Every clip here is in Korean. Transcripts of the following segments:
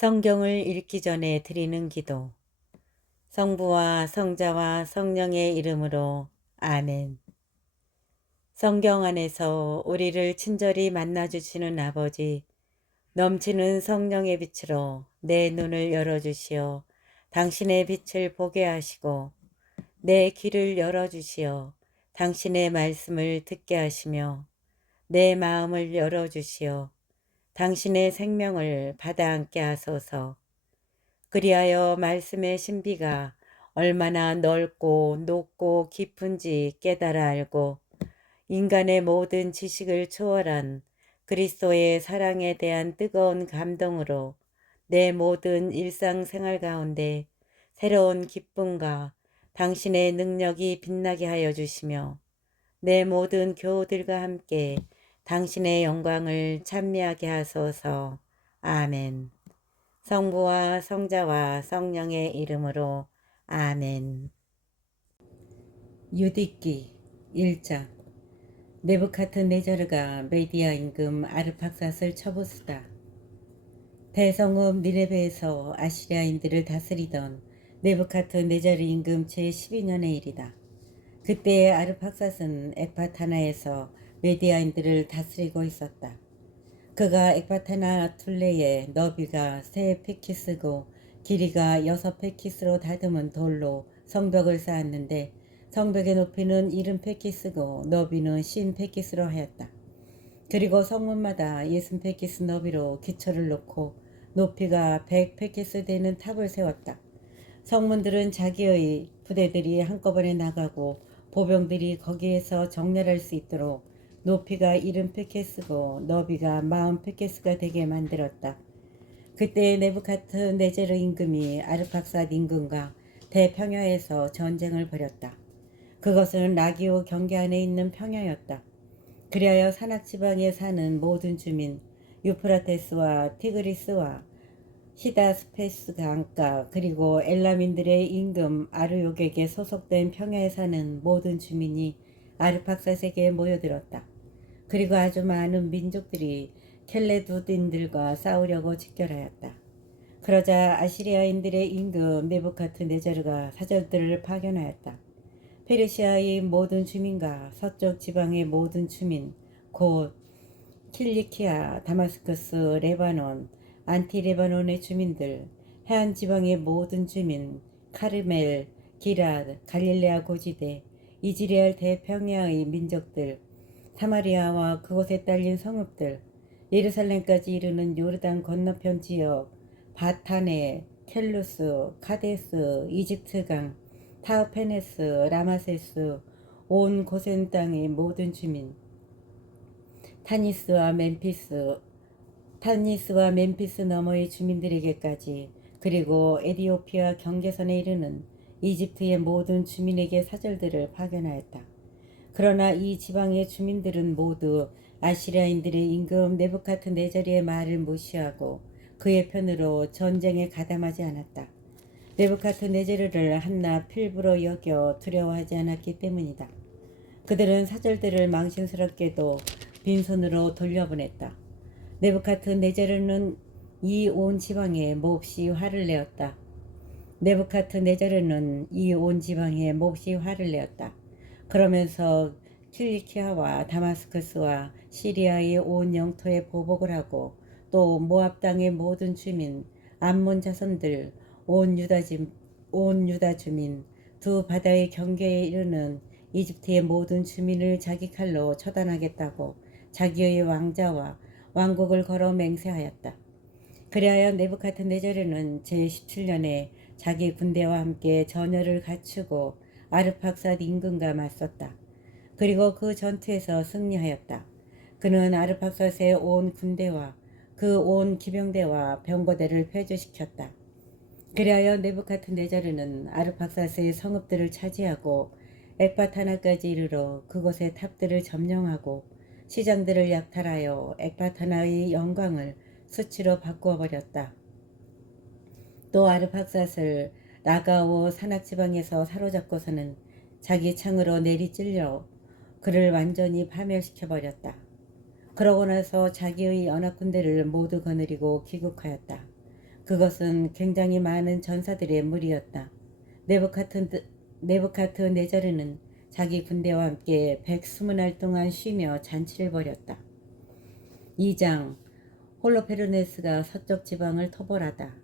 성경을 읽기 전에 드리는 기도. 성부와 성자와 성령의 이름으로 아멘. 성경 안에서 우리를 친절히 만나주시는 아버지, 넘치는 성령의 빛으로 내 눈을 열어주시어 당신의 빛을 보게 하시고, 내 귀를 열어주시어 당신의 말씀을 듣게 하시며, 내 마음을 열어주시어 당신의 생명을 받아 안게 하소서. 그리하여 말씀의 신비가 얼마나 넓고 높고 깊은지 깨달아 알고 인간의 모든 지식을 초월한 그리스도의 사랑에 대한 뜨거운 감동으로 내 모든 일상생활 가운데 새로운 기쁨과 당신의 능력이 빛나게 하여 주시며 내 모든 교우들과 함께 당신의 영광을 찬미하게 하소서. 아멘. 성부와 성자와 성령의 이름으로 아멘. 유디기 1장. 네부카드네자르가 메디아 임금 아르팍삿을 처부수다. 대성읍 니네베에서 아시리아인들을 다스리던 네부카드네자르 임금 제12년의 일이다. 그때 아르팍삿은 엑바타나에서 메디아인들을 다스리고 있었다. 그가 엑바타나 둘레의 너비가 3페키스고 길이가 6페키스로 다듬은 돌로 성벽을 쌓았는데 성벽의 높이는 70페키스고 너비는 50페키스로 하였다. 그리고 성문마다 60페키스 너비로 기초를 놓고 높이가 100페키스 되는 탑을 세웠다. 성문들은 자기의 부대들이 한꺼번에 나가고 보병들이 거기에서 정렬할 수 있도록 높이가 70페케스고 너비가 40페케스가 되게 만들었다. 그때 네부카드네자르 임금이 아르팍삿 임금과 대평야에서 전쟁을 벌였다. 그것은 라기오 경계 안에 있는 평야였다. 그리하여 산악지방에 사는 모든 주민, 유프라테스와 티그리스와 히다스페스 강가 그리고 엘라민들의 임금 아르욕에게 소속된 평야에 사는 모든 주민이 아르팍삿에게 모여들었다. 그리고 아주 많은 민족들이 켈레두딘들과 싸우려고 집결하였다. 그러자 아시리아인들의 임금 네부카드네자르가 사절들을 파견하였다. 페르시아의 모든 주민과 서쪽 지방의 모든 주민, 곧 킬리키아, 다마스커스, 레바논, 안티레바논의 주민들, 해안 지방의 모든 주민, 카르멜, 기랏, 갈릴레아 고지대, 이지레알 대평야의 민족들, 사마리아와 그곳에 딸린 성읍들, 예루살렘까지 이르는 요르단 건너편 지역, 바타네, 켈루스, 카데스, 이집트강, 타우페네스, 라마세스, 온 고센 땅의 모든 주민, 타니스와 멤피스 너머의 주민들에게까지, 그리고 에디오피아 경계선에 이르는 이집트의 모든 주민에게 사절들을 파견하였다. 그러나 이 지방의 주민들은 모두 아시리아인들의 임금 네부카드네자르의 말을 무시하고 그의 편으로 전쟁에 가담하지 않았다. 네부카드네자르를 한낱 필부로 여겨 두려워하지 않았기 때문이다. 그들은 사절들을 망신스럽게도 빈손으로 돌려보냈다. 네부카드네자르는 이 온 지방에 몹시 화를 내었다. 그러면서 킬리키아와 다마스커스와 시리아의 온 영토에 보복을 하고 또 모압 땅의 모든 주민, 암몬 자손들, 온 유다 주민, 두 바다의 경계에 이르는 이집트의 모든 주민을 자기 칼로 처단하겠다고 자기의 왕자와 왕국을 걸어 맹세하였다. 그리하여 네부카드네자르는 제17년에 자기 군대와 함께 전열을 갖추고 아르팍삿 임금과 맞섰다. 그리고 그 전투에서 승리하였다. 그는 아르팍삿의 온 군대와 그 온 기병대와 병거대를 폐주시켰다. 그리하여 네부카드네자르는 아르팍삿의 성읍들을 차지하고 엑바타나까지 이르러 그곳의 탑들을 점령하고 시장들을 약탈하여 엑바타나의 영광을 수치로 바꾸어 버렸다. 또 아르팍삿을 라가오 산악지방에서 사로잡고서는 자기 창으로 내리찔러 그를 완전히 파멸시켜버렸다. 그러고 나서 자기의 연합군대를 모두 거느리고 귀국하였다. 그것은 굉장히 많은 전사들의 무리였다. 네부카드네자르는 자기 군대와 함께 120날 동안 쉬며 잔치를 벌였다. 2장 홀로페르네스가 서쪽 지방을 토벌하다.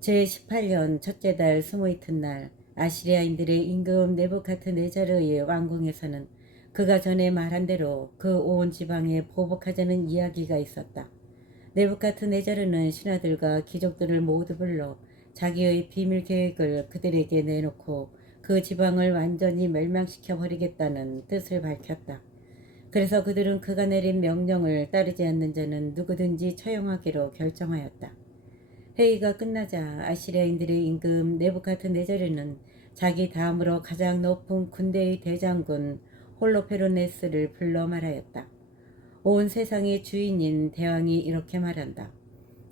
제18년 첫째 달 스무 이튿날 아시리아인들의 임금 네부카드네자르의 왕궁에서는 그가 전에 말한 대로 그 온 지방에 보복하자는 이야기가 있었다. 네부카드네자르는 신하들과 귀족들을 모두 불러 자기의 비밀 계획을 그들에게 내놓고 그 지방을 완전히 멸망시켜 버리겠다는 뜻을 밝혔다. 그래서 그들은 그가 내린 명령을 따르지 않는 자는 누구든지 처형하기로 결정하였다. 회의가 끝나자 아시리아인들의 임금 네부카드네자르는 자기 다음으로 가장 높은 군대의 대장군 홀로페르네스를 불러 말하였다. 온 세상의 주인인 대왕이 이렇게 말한다.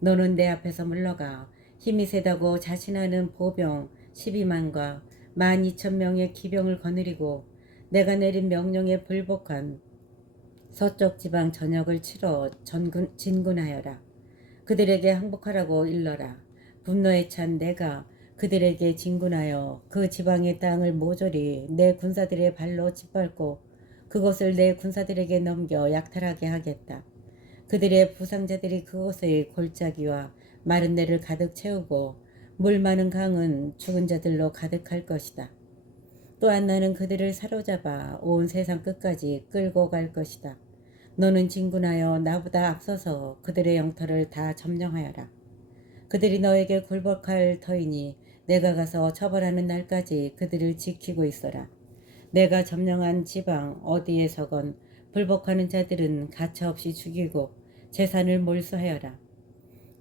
너는 내 앞에서 물러가 힘이 세다고 자신하는 보병 12만과 12,000명의 기병을 거느리고 내가 내린 명령에 불복한 서쪽 지방 전역을 치러 진군하여라. 그들에게 항복하라고 일러라. 분노에 찬 내가 그들에게 진군하여 그 지방의 땅을 모조리 내 군사들의 발로 짓밟고 그것을 내 군사들에게 넘겨 약탈하게 하겠다. 그들의 부상자들이 그곳의 골짜기와 마른 데를 가득 채우고 물 많은 강은 죽은 자들로 가득할 것이다. 또한 나는 그들을 사로잡아 온 세상 끝까지 끌고 갈 것이다. 너는 진군하여 나보다 앞서서 그들의 영토를 다 점령하여라. 그들이 너에게 굴복할 터이니 내가 가서 처벌하는 날까지 그들을 지키고 있어라. 내가 점령한 지방 어디에서건 불복하는 자들은 가차없이 죽이고 재산을 몰수하여라.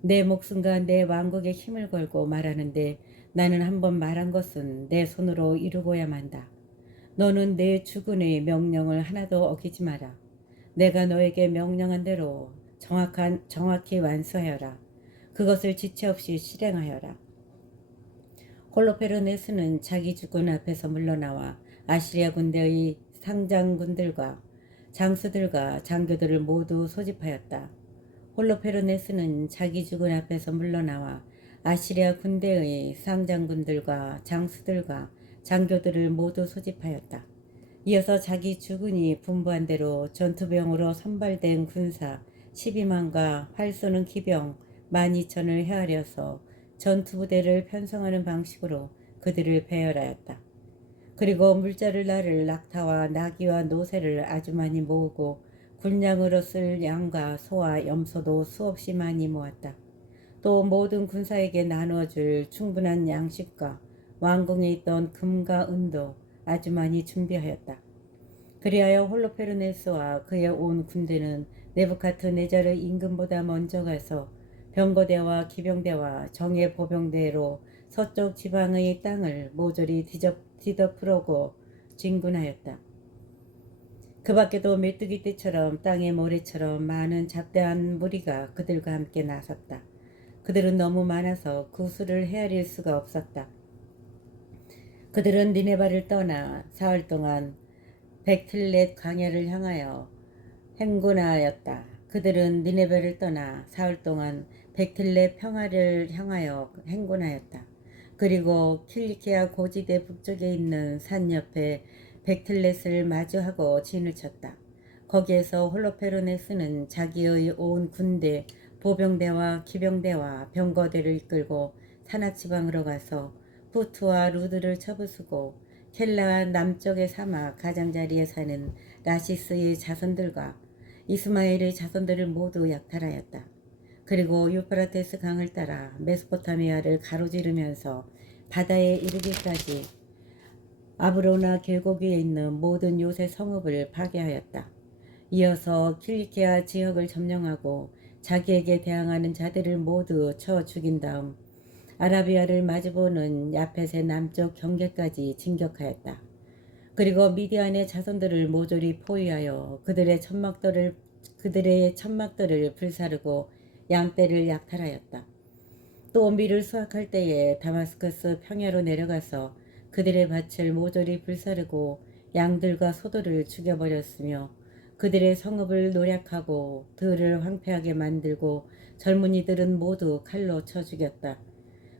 내 목숨과 내 왕국에 힘을 걸고 말하는데 나는 한번 말한 것은 내 손으로 이루고야 만다. 너는 내 주군의 명령을 하나도 어기지 마라. 내가 너에게 명령한 대로 정확히 완수하여라. 그것을 지체 없이 실행하여라. 홀로페르네스는 자기 주군 앞에서 물러나와 아시리아 군대의 상장군들과 장수들과 장교들을 모두 소집하였다. 홀로페르네스는 자기 주군 앞에서 물러나와 아시리아 군대의 상장군들과 장수들과 장교들을 모두 소집하였다. 이어서 자기 주군이 분부한 대로 전투병으로 선발된 군사 12만과 활 쏘는 기병 12,000을 헤아려서 전투부대를 편성하는 방식으로 그들을 배열하였다. 그리고 물자를 나를 낙타와 나귀와 노새를 아주 많이 모으고 군량으로 쓸 양과 소와 염소도 수없이 많이 모았다. 또 모든 군사에게 나누어줄 충분한 양식과 왕궁에 있던 금과 은도 아주 많이 준비하였다. 그리하여 홀로페르네스와 그의 온 군대는 네부카드네자르 임금보다 먼저 가서 병거대와 기병대와 정예 보병대로 서쪽 지방의 땅을 모조리 뒤덮으려고 진군하였다. 그 밖에도 메뚜기 떼처럼 땅의 모래처럼 많은 잡다한 무리가 그들과 함께 나섰다. 그들은 너무 많아서 그 수를 헤아릴 수가 없었다. 그들은 니네바를 떠나 사흘 동안 백틀렛 광야를 향하여 행군하였다. 그들은 니네베를 떠나 사흘 동안 백틀렛 평화를 향하여 행군하였다. 그리고 킬리키아 고지대 북쪽에 있는 산 옆에 백틀렛을 마주하고 진을 쳤다. 거기에서 홀로페르네스는 자기의 온 군대, 보병대와 기병대와 병거대를 이끌고 산악지방으로 가서 푸트와 루드를 쳐부수고 켈라 남쪽의 사막 가장자리에 사는 라시스의 자손들과 이스마엘의 자손들을 모두 약탈하였다. 그리고 유프라테스 강을 따라 메소포타미아를 가로지르면서 바다에 이르기까지 아브로나 계곡 위에 있는 모든 요새 성읍을 파괴하였다. 이어서 킬리키아 지역을 점령하고 자기에게 대항하는 자들을 모두 쳐 죽인 다음 아라비아를 마주보는 야펫의 남쪽 경계까지 진격하였다. 그리고 미디안의 자손들을 모조리 포위하여 그들의 천막들을 불사르고 양떼를 약탈하였다. 또 밀을 수확할 때에 다마스커스 평야로 내려가서 그들의 밭을 모조리 불사르고 양들과 소들을 죽여버렸으며 그들의 성읍을 노략하고 들을 황폐하게 만들고 젊은이들은 모두 칼로 쳐 죽였다.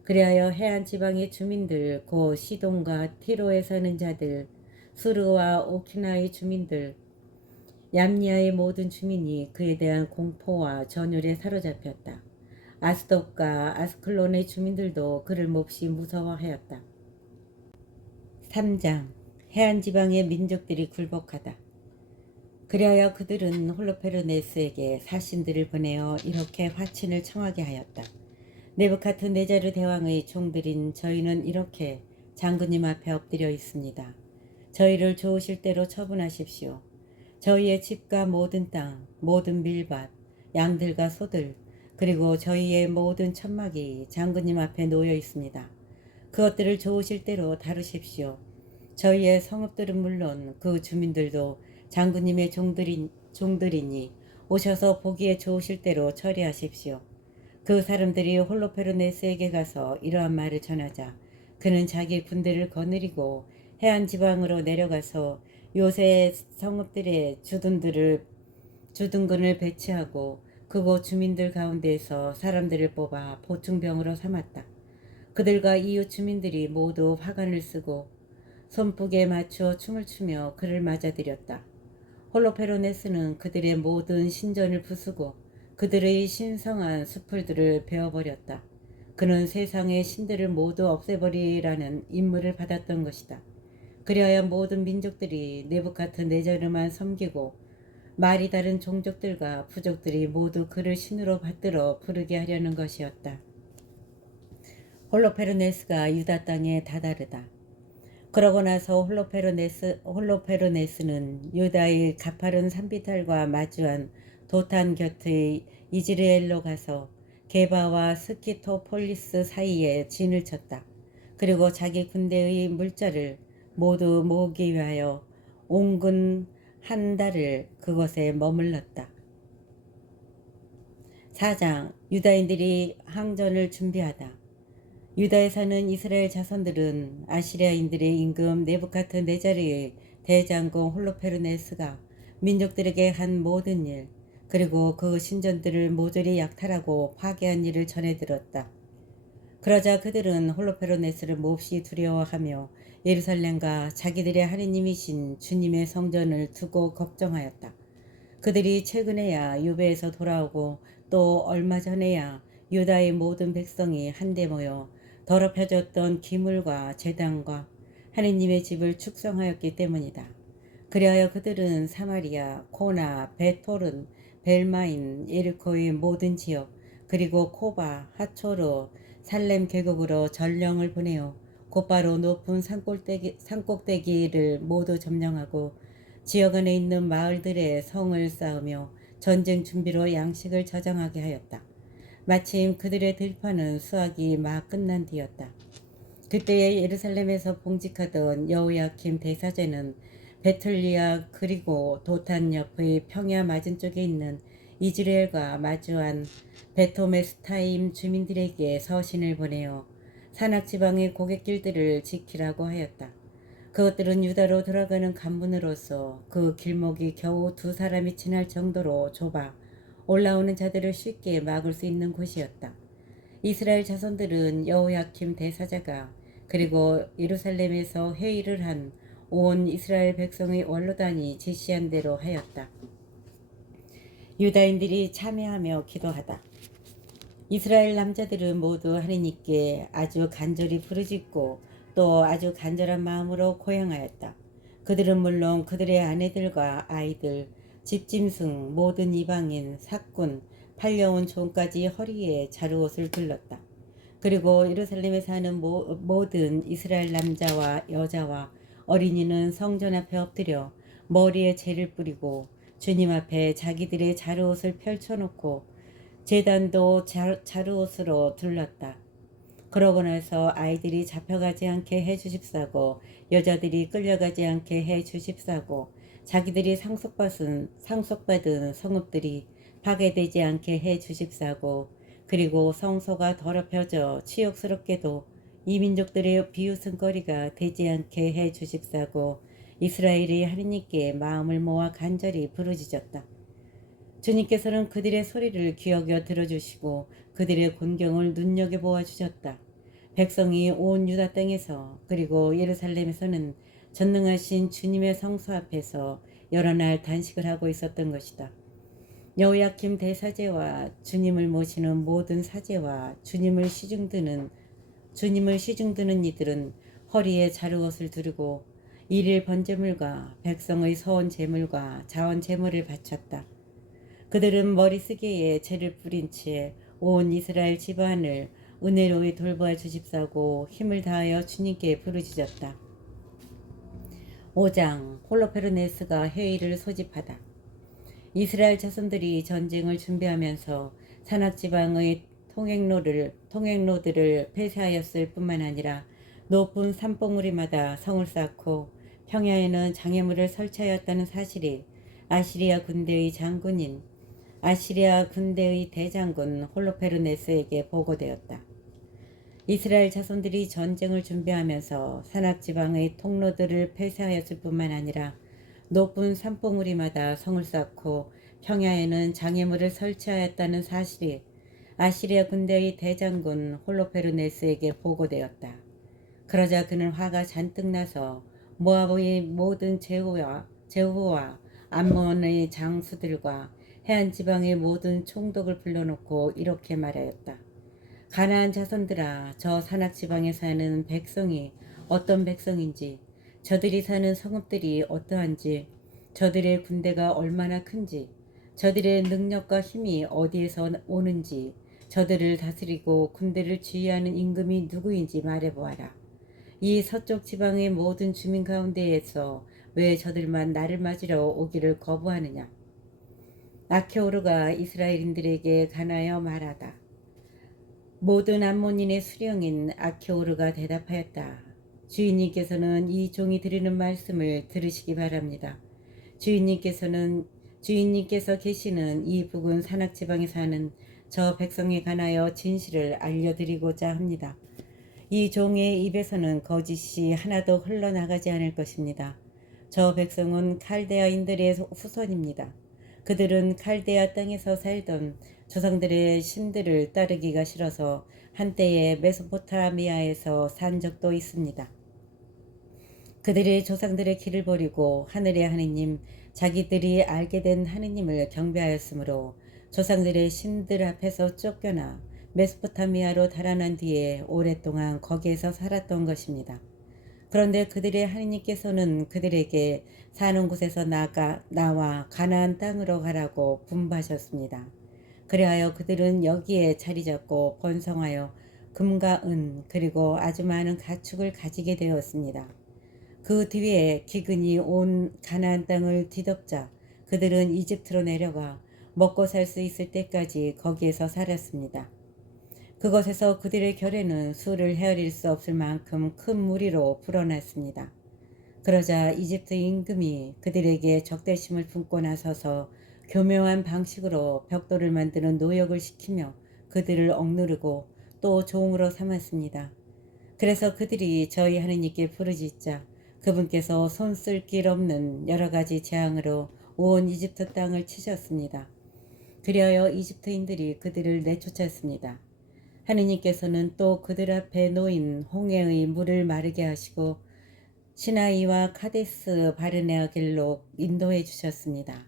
그리하여 해안 지방의 주민들, 곧 시돈과 티로에 사는 자들, 수르와 오키나의 주민들, 얌니아의 모든 주민이 그에 대한 공포와 전율에 사로잡혔다. 아스돗과 아스클론의 주민들도 그를 몹시 무서워하였다. 3장 해안 지방의 민족들이 굴복하다. 그리하여 그들은 홀로페르네스에게 사신들을 보내어 이렇게 화친을 청하게 하였다. 네부카드네자르 대왕의 종들인 저희는 이렇게 장군님 앞에 엎드려 있습니다. 저희를 좋으실 대로 처분하십시오. 저희의 집과 모든 땅, 모든 밀밭, 양들과 소들, 그리고 저희의 모든 천막이 장군님 앞에 놓여 있습니다. 그것들을 좋으실 대로 다루십시오. 저희의 성읍들은 물론 그 주민들도 장군님의 종들이니 오셔서 보기에 좋으실 대로 처리하십시오. 그 사람들이 홀로페르네스에게 가서 이러한 말을 전하자 그는 자기 군대를 거느리고 해안 지방으로 내려가서 요새 성읍들의 주둔군을 배치하고 그곳 주민들 가운데에서 사람들을 뽑아 보충병으로 삼았다. 그들과 이웃 주민들이 모두 화관을 쓰고 손뼉에 맞추어 춤을 추며 그를 맞아들였다. 홀로페르네스는 그들의 모든 신전을 부수고 그들의 신성한 수풀들을 베어버렸다. 그는 세상의 신들을 모두 없애버리라는 임무를 받았던 것이다. 그리하여 모든 민족들이 네부카드네자르만 섬기고 말이 다른 종족들과 부족들이 모두 그를 신으로 받들어 부르게 하려는 것이었다. 홀로페르네스가 유다 땅에 다다르다. 그러고 나서 홀로페르네스는 유다의 가파른 산비탈과 마주한 도탄 곁의 이즈레엘로 가서 게바와 스키토폴리스 사이에 진을 쳤다. 그리고 자기 군대의 물자를 모두 모으기 위하여 온군 한 달을 그곳에 머물렀다. 4장 유다인들이 항전을 준비하다. 유다에 사는 이스라엘 자손들은 아시리아인들의 임금 네부카드네자르의 대장군 홀로페르네스가 민족들에게 한 모든 일, 그리고 그 신전들을 모조리 약탈하고 파괴한 일을 전해 들었다. 그러자 그들은 홀로페르네스를 몹시 두려워하며 예루살렘과 자기들의 하느님이신 주님의 성전을 두고 걱정하였다. 그들이 최근에야 유배에서 돌아오고 또 얼마 전에야 유다의 모든 백성이 한데 모여 더럽혀졌던 기물과 제단과 하느님의 집을 축성하였기 때문이다. 그리하여 그들은 사마리아, 코나, 베토른, 벨마인, 예리코의 모든 지역, 그리고 코바, 하초르, 살렘 계곡으로 전령을 보내어 곧바로 높은 산꼭대기를 모두 점령하고 지역 안에 있는 마을들의 성을 쌓으며 전쟁 준비로 양식을 저장하게 하였다. 마침 그들의 들판은 수확이 막 끝난 뒤였다. 그때에 예루살렘에서 봉직하던 여호야킴 대사제는 베틀리아 그리고 도탄 옆의 평야 맞은쪽에 있는 이즈레엘과 마주한 베토메스타임 주민들에게 서신을 보내어 산악지방의 고갯길들을 지키라고 하였다. 그것들은 유다로 돌아가는 관문으로서 그 길목이 겨우 두 사람이 지날 정도로 좁아 올라오는 자들을 쉽게 막을 수 있는 곳이었다. 이스라엘 자손들은 여호야킴 대사자가 그리고 예루살렘에서 회의를 한 온 이스라엘 백성의 원로단이 지시한 대로 하였다. 유다인들이 참여하며 기도하다. 이스라엘 남자들은 모두 하느님께 아주 간절히 부르짖고 또 아주 간절한 마음으로 고향하였다. 그들은 물론 그들의 아내들과 아이들, 집짐승, 모든 이방인, 삭군, 팔려온 종까지 허리에 자루옷을 둘렀다. 그리고 예루살렘에 사는 모든 이스라엘 남자와 여자와 어린이는 성전 앞에 엎드려 머리에 재를 뿌리고 주님 앞에 자기들의 자루옷을 펼쳐놓고 제단도 자루옷으로 둘렀다. 그러고 나서 아이들이 잡혀가지 않게 해주십사고 여자들이 끌려가지 않게 해주십사고 자기들이 상속받은 성읍들이 파괴되지 않게 해주십사고 그리고 성소가 더럽혀져 치욕스럽게도 이 민족들의 비웃음거리가 되지 않게 해주십사고 이스라엘이 하느님께 마음을 모아 간절히 부르짖었다. 주님께서는 그들의 소리를 귀여겨 들어주시고 그들의 곤경을 눈여겨보아 주셨다. 백성이 온 유다 땅에서 그리고 예루살렘에서는 전능하신 주님의 성소 앞에서 여러 날 단식을 하고 있었던 것이다. 여호야킴 대사제와 주님을 모시는 모든 사제와 주님을 시중드는 이들은 허리에 자루옷을 두르고 일일 번제물과 백성의 서원 제물과 자원 제물을 바쳤다. 그들은 머리쓰기에 재를 뿌린 채 온 이스라엘 집안을 은혜로이 돌보아 주십사고 힘을 다하여 주님께 부르짖었다. 5장 홀로페르네스가 회의를 소집하다. 이스라엘 자손들이 전쟁을 준비하면서 산악지방의 통행로들을 폐쇄하였을 뿐만 아니라 높은 산봉우리마다 성을 쌓고 평야에는 장애물을 설치하였다는 사실이 아시리아 군대의 대장군 홀로페르네스에게 보고되었다. 이스라엘 자손들이 전쟁을 준비하면서 산악지방의 통로들을 폐쇄하였을 뿐만 아니라 높은 산봉우리마다 성을 쌓고 평야에는 장애물을 설치하였다는 사실이 아시리아 군대의 대장군 홀로페르네스에게 보고되었다. 그러자 그는 화가 잔뜩 나서 모압의 모든 제후와 암몬의 장수들과 해안 지방의 모든 총독을 불러놓고 이렇게 말하였다. 가나안 자손들아, 저 산악 지방에 사는 백성이 어떤 백성인지, 저들이 사는 성읍들이 어떠한지, 저들의 군대가 얼마나 큰지, 저들의 능력과 힘이 어디에서 오는지, 저들을 다스리고 군대를 지휘하는 임금이 누구인지 말해보아라. 이 서쪽 지방의 모든 주민 가운데에서 왜 저들만 나를 맞으러 오기를 거부하느냐? 아케오르가 이스라엘인들에게 가나여 말하다. 모든 암몬인의 수령인 아케오르가 대답하였다. 주인님께서는 이 종이 드리는 말씀을 들으시기 바랍니다. 주인님께서 계시는 이 북은 산악지방에 사는 저 백성에 관하여 진실을 알려드리고자 합니다. 이 종의 입에서는 거짓이 하나도 흘러나가지 않을 것입니다. 저 백성은 칼데아인들의 후손입니다. 그들은 칼데아 땅에서 살던 조상들의 신들을 따르기가 싫어서 한때에 메소포타미아에서 산 적도 있습니다. 그들의 조상들의 길을 버리고 하늘의 하느님, 자기들이 알게 된 하느님을 경배하였으므로 조상들의 신들 앞에서 쫓겨나 메소포타미아로 달아난 뒤에 오랫동안 거기에서 살았던 것입니다. 그런데 그들의 하느님께서는 그들에게 사는 곳에서 나와 가나안 땅으로 가라고 분부하셨습니다. 그리하여 그들은 여기에 자리 잡고 번성하여 금과 은 그리고 아주 많은 가축을 가지게 되었습니다. 그 뒤에 기근이 온 가나안 땅을 뒤덮자 그들은 이집트로 내려가 먹고 살 수 있을 때까지 거기에서 살았습니다. 그것에서 그들의 결에는 수를 헤아릴 수 없을 만큼 큰 무리로 불어났습니다. 그러자 이집트 임금이 그들에게 적대심을 품고 나서서 교묘한 방식으로 벽돌을 만드는 노역을 시키며 그들을 억누르고 또 종으로 삼았습니다. 그래서 그들이 저희 하느님께 부르짖자 그분께서 손쓸 길 없는 여러 가지 재앙으로 온 이집트 땅을 치셨습니다. 그리하여 이집트인들이 그들을 내쫓았습니다. 하느님께서는 또 그들 앞에 놓인 홍해의 물을 마르게 하시고 시나이와 카데스 바르네아 길로 인도해 주셨습니다.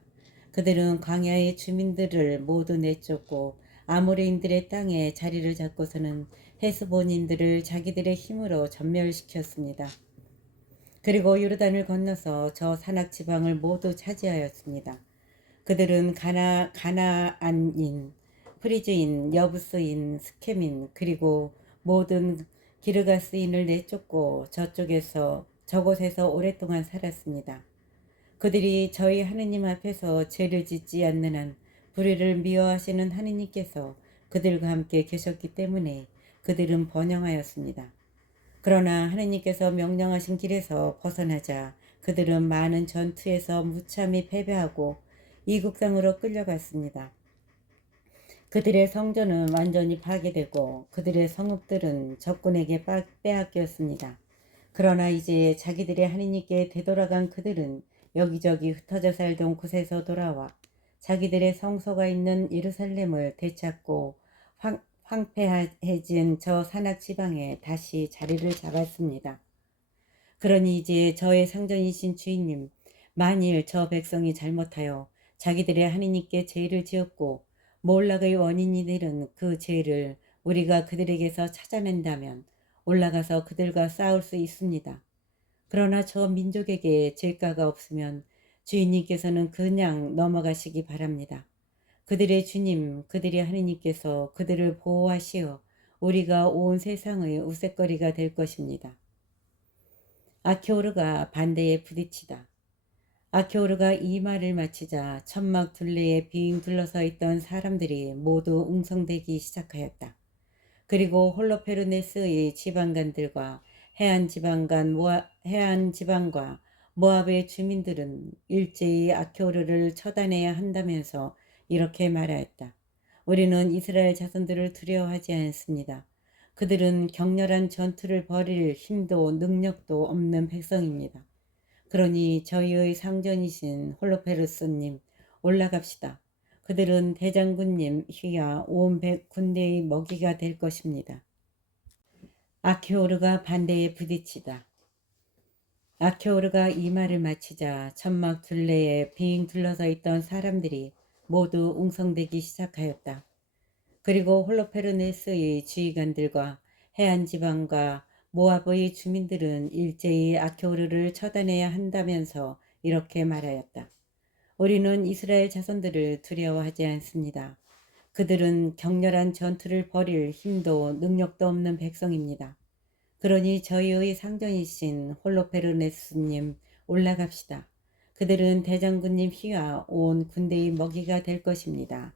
그들은 광야의 주민들을 모두 내쫓고 아모레인들의 땅에 자리를 잡고서는 헤스본인들을 자기들의 힘으로 전멸시켰습니다. 그리고 요르단을 건너서 저 산악 지방을 모두 차지하였습니다. 그들은 가나안인, 프리즈인, 여부스인, 스케민 그리고 모든 기르가스인을 내쫓고 저곳에서 오랫동안 살았습니다. 그들이 저희 하느님 앞에서 죄를 짓지 않는 한 불의를 미워하시는 하느님께서 그들과 함께 계셨기 때문에 그들은 번영하였습니다. 그러나 하느님께서 명령하신 길에서 벗어나자 그들은 많은 전투에서 무참히 패배하고 이국 땅으로 끌려갔습니다. 그들의 성전은 완전히 파괴되고 그들의 성읍들은 적군에게 빼앗겼습니다. 그러나 이제 자기들의 하느님께 되돌아간 그들은 여기저기 흩어져 살던 곳에서 돌아와 자기들의 성소가 있는 예루살렘을 되찾고 황폐해진 저 산악 지방에 다시 자리를 잡았습니다. 그러니 이제 저의 상전이신 주인님, 만일 저 백성이 잘못하여 자기들의 하느님께 죄를 지었고 몰락의 원인이 되는 그 죄를 우리가 그들에게서 찾아낸다면 올라가서 그들과 싸울 수 있습니다. 그러나 저 민족에게 죄가가 없으면 주인님께서는 그냥 넘어가시기 바랍니다. 그들의 주님, 그들의 하느님께서 그들을 보호하시어 우리가 온 세상의 우쇳거리가 될 것입니다. 아키오르가 반대에 부딪히다. 아키오르가 이 말을 마치자 천막 둘레에 빙 둘러서 있던 사람들이 모두 웅성대기 시작하였다. 그리고 홀로페르네스의 지방간들과 해안 지방과 모압의 주민들은 일제히 아키오르를 처단해야 한다면서 이렇게 말하였다. 우리는 이스라엘 자손들을 두려워하지 않습니다. 그들은 격렬한 전투를 벌일 힘도 능력도 없는 백성입니다. 그러니 저희의 상전이신 홀로페르스님 올라갑시다. 그들은 대장군님 휘하 온 군대의 먹이가 될 것입니다. 아키오르가 반대에 부딪히다. 아키오르가 이 말을 마치자 천막 둘레에 빙 둘러서 있던 사람들이 모두 웅성대기 시작하였다. 그리고 홀로페르네스의 지휘관들과 해안지방과 모압의 주민들은 일제히 아키오르를 처단해야 한다면서 이렇게 말하였다. 우리는 이스라엘 자손들을 두려워하지 않습니다. 그들은 격렬한 전투를 벌일 힘도 능력도 없는 백성입니다. 그러니 저희의 상전이신 홀로페르네스님 올라갑시다. 그들은 대장군님 휘하 온 군대의 먹이가 될 것입니다.